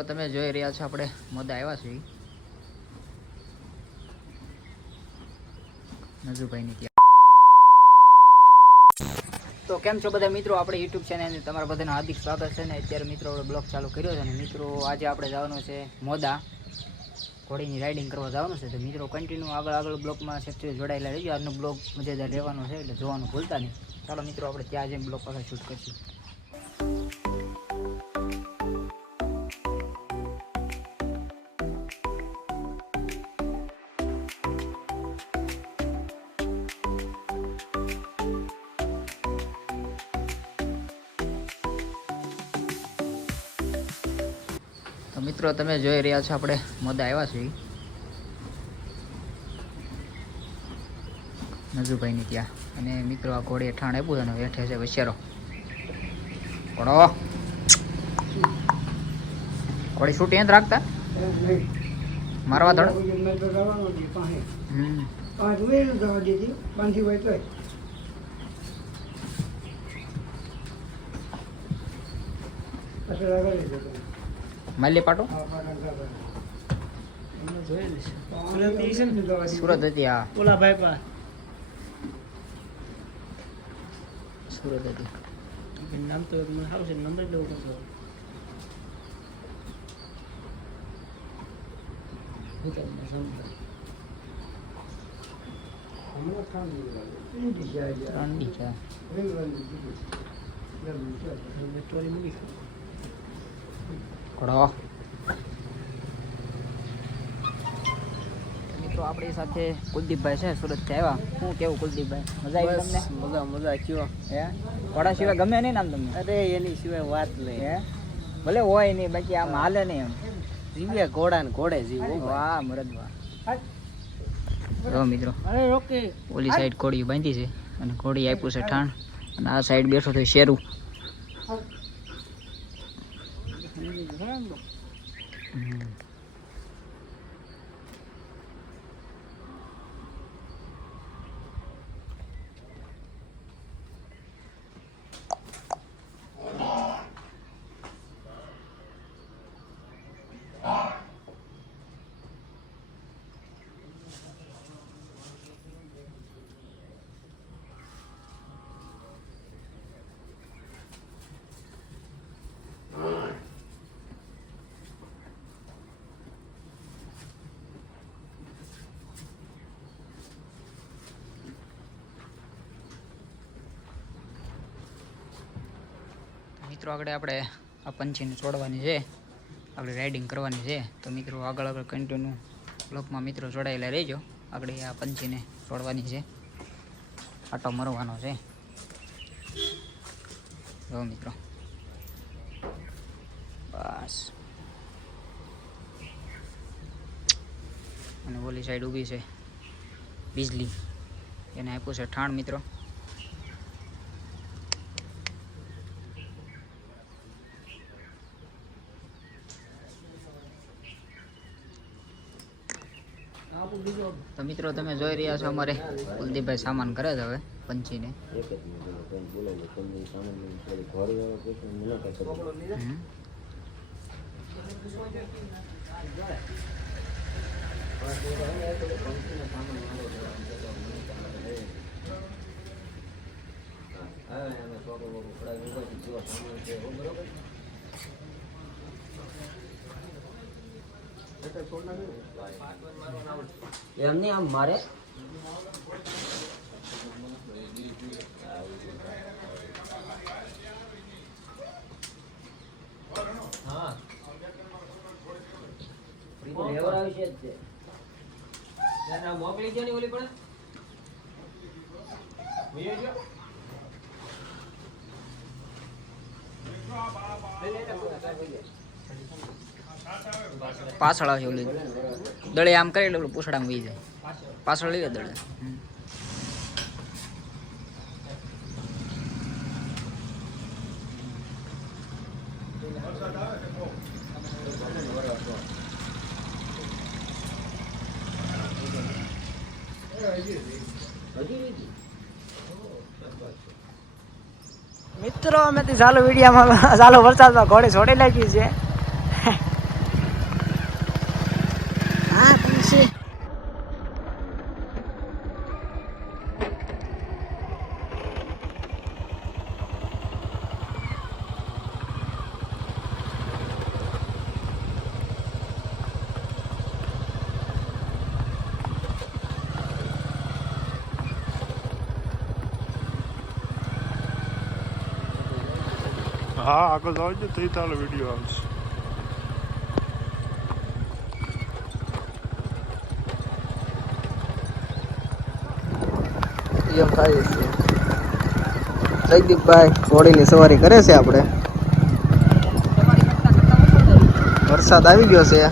મિત્રો તમે જોઈ રહ્યા છો આપણે મોદા આવ્યા છીએ નજુભાઈની ત્યાં. તો કેમ છો બધા મિત્રો, આપણે યુટ્યુબ ચેનલ તમારા બધાનું હાર્દિક સ્વાગત છે. ને અત્યારે મિત્રો આપણે બ્લોગ ચાલુ કર્યો છે. ને મિત્રો આજે આપણે જવાનું છે મોદા, ઘોડીની રાઇડિંગ કરવા જવાનું છે. તો મિત્રો કન્ટિન્યુ આગળ બ્લોગમાં સેક્ટર જોડાયેલા રહીજો. આજનો બ્લોગ મજેદાર રહેવાનો છે એટલે જોવાનું ભૂલતા નહીં. ચાલો મિત્રો આપણે ત્યાં જઈને બ્લોગ પાસે શૂટ કરીશું. તો મિત્રો તમે જોઈ રહ્યા છો આપણે મોદા આવ્યા છીએ નજુભાઈની ત્યાં. અને મિત્રો આ ઘોડી ઠાણ આપ્યું છે અને બેઠે છે વશેરો ઘોડો. ઘોડી છૂટી જ રાખતા મારવા દોડ. માલી પાટો સુરત હતી. હા ઓલા ભાઈ પા સુરત હતી. નામ તો મને આવશે, નંબર લેવો પડશે. ઘોડો. મિત્રો આપણી સાથે કુલદીપભાઈ છે, સુરતથી આવ્યા. શું કેવું કુલદીપભાઈ, મજા આવી તમને? મજા કયો હે ઘોડા સિવાય ગમે નહીં નામ તમને? અરે એની સિવાય વાત નહીં. હે ભલે હોય નહીં, બાકી આમ હાલે નહીં એમ. જીવે ઘોડા ને ઘોડે જીવો. વાહ મરદ વાહ. જો મિત્રો અરે ઓકે ઓલી સાઈડ ઘોડી બાંધી છે અને ઘોડી આપ્યું છે ઠાણ, અને આ સાઈડ બેઠો છે શેરું. મિત્રો આગળ આપણે આ પંછીને છોડવાની છે, આપણે રાઇડિંગ કરવાની છે. તો મિત્રો આગળ કન્ટિન્યુ બ્લોકમાં મિત્રો જોડાયેલા રહેજો. આપણે આ પંછીને છોડવાની છે, આટો મરવાનો છે. જો મિત્રો બસ. અને ઓલી સાઈડ ઊભી છે બીજલી, એને આપ્યું છે ઠાણ મિત્રો. તો મિત્રો તમે જોઈ રહ્યા છો અમારે કુલદીપભાઈ સામાન કરે છે હવે પંછીને. એમને આમ મારે હા મોકલી ગયો ને ઓલી પણ પાછળ આવશે ઓલી દળે આમ કરી એટલે પૂછડામાં વી જાય. પાછળ લઈએ દળે. મિત્રો અમે ચાલુ વિડીયામાં ચાલુ વરસાદમાં ઘોડે છોડી નાખી છે. હા આગળ આવજો તો તારો વિડીયો આવશે. એમ થાય છે. જયદીપભાઈ ઘોડીની સવારી કરે છે. આપણે વરસાદ આવી ગયો છે એ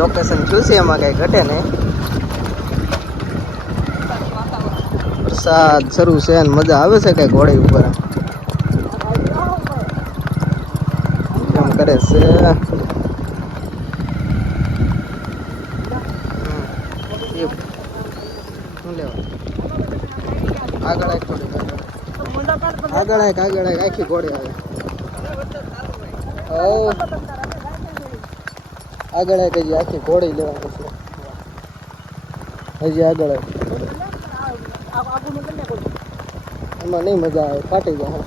લોકેશન થયું છે એમાં કઈ ઘટે નહીં. વરસાદ શરૂ છે અને મજા આવે છે કઈ ઘોડી ઉપર એમ કરે છે. શું લેવા આગળ એક થોડી આગળ આખી ઘોડી આવે. આગળ એક હજી આખી ઘોડી લેવાની છે. હજી આગળ એમાં નહીં મજા આવે, ફાટી જાય.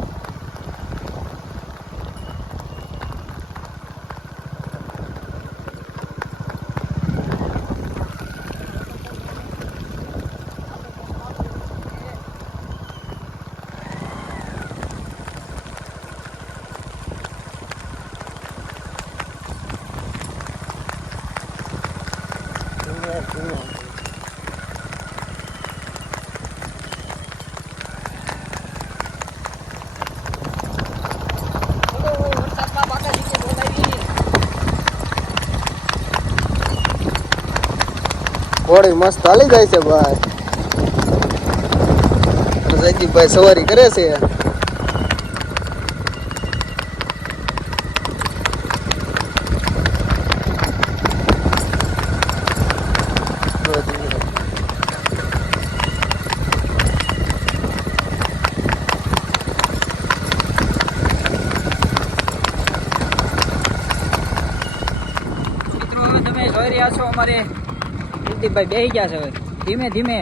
ઘોડી મસ્ત હાલી જાય છે ભાઈ. જયદીપભાઈ સવારી કરે છે. મિત્રો હવે તમે જોઈ રહ્યા છો અમારે જયદીપભાઈ બેસી ગયા છે. હવે ધીમે ધીમે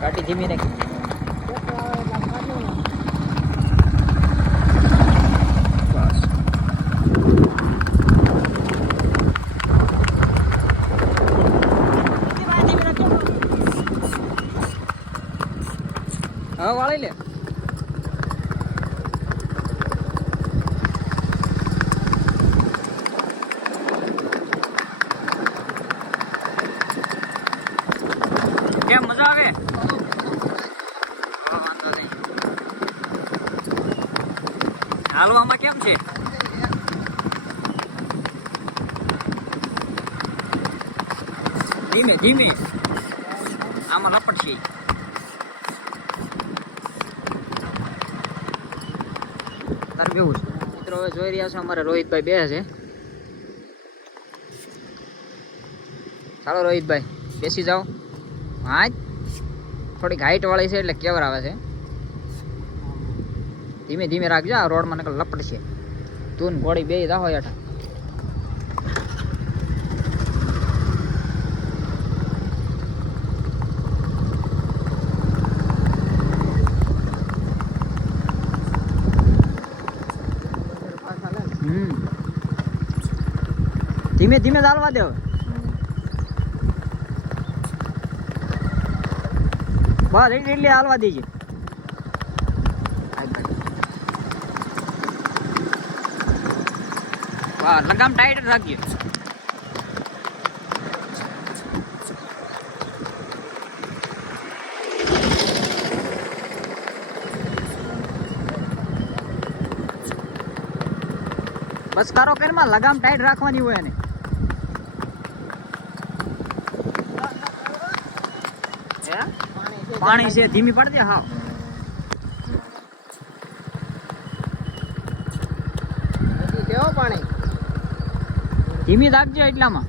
ગાડી ધીમી રાખી. હવે વાળી લે. કેમ મજા આવે? વાંધો નહીં. હાલવામાં કેમ છે? ધીમે ધીમે આમાં લપટશે. તારું કેવું છે? મિત્રો હવે જોઈ રહ્યા છો અમારે રોહિતભાઈ બે છે. ચાલો રોહિતભાઈ બેસી જાઓ. હા થોડીક હાઈટ વાળી છે એટલે કેવર આવે છે. ધીમે ધીમે રાખજો, આ રોડમાં નકર લપટશે. તું ને ઘોડી બે જાઓ હેઠા. ધીમે ધીમે ચાલવા દે. બસ એટલે હાલવા દેજે. લગામ ટાઈટ રાખજે. બસ કારો કરમાં લગામ ટાઈટ રાખવાની હોય એને. પાણી છે ધીમી પડ દે. હા કેવો પાણી ધીમી રાખજો એટલામાં.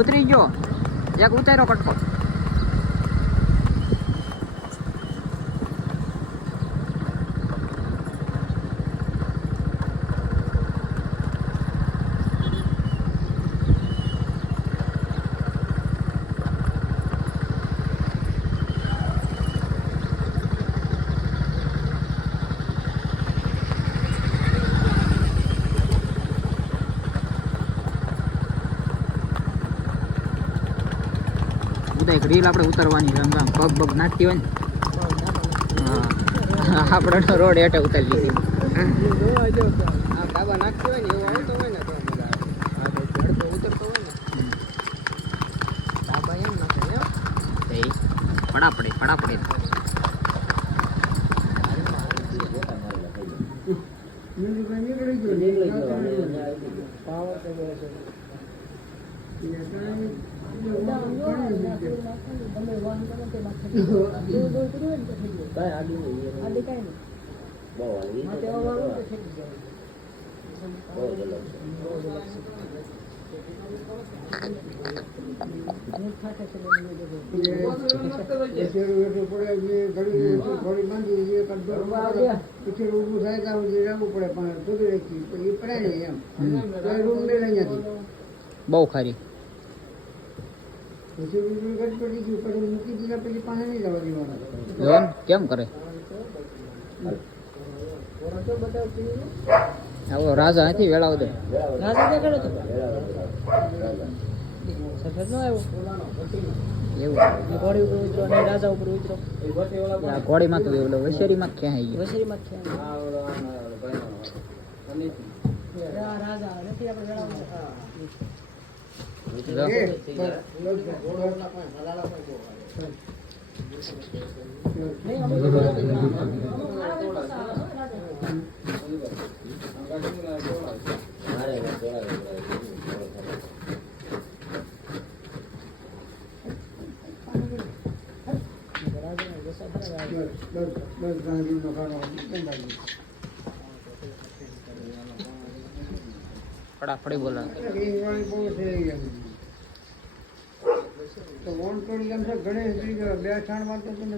ઉતરી ગયો એક ઉતાર્યો કટકો. બધા એક રીલ આપણે ઉતારવાની છે આમ પગ પગ નાખતી હોય ને હા આપણે રોડ હેઠે ઉતારી લીધી આ ડાબા નાખતી હોય ને એવું આવતો હોય ને તો મજા આવે. આ તો ઝડપે ઉતરતો હોય ને ડાબા એમ નાખે એમ. એ પડાપડે પડાપડે પાવર તો બહુ છે. કાંઈ આડી નહીં. બહુ હાલી. બહુ ખરી જોન કેમ કરે આવો રાજા નથી વેળાવ દે રાજા ક્યાં કર્યો તો? સફેદ નો આવ્યો. એવું ઘોડી ઉપર ઉતરો અને રાજા ઉપર ઉતરો. આ ઘોડીમાં તો એવું વૈશેરીમાં ક્યાં આવી ગયું વસરીમાં જ છે. રાજા નથી આપણે ફટાફડી બોલા તો વોન કરી એમ છે ગણેશજી બે ઠાણમાં તો તમે